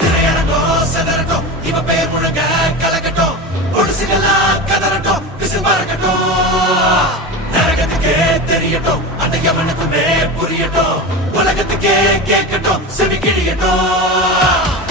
திரையரங்கம் செதறட்டும், இவ பேர் முழுங்க கலக்கட்டும், பொடுசுகள்லாம் கதறட்டும், திசை மறக்கட்டும். நரகத்துக்கே தெரியட்டும், அந்த எவனுக்குமே புரியட்டும், உலகத்துக்கே கேட்கட்டும், செவி கிழியட்டும்.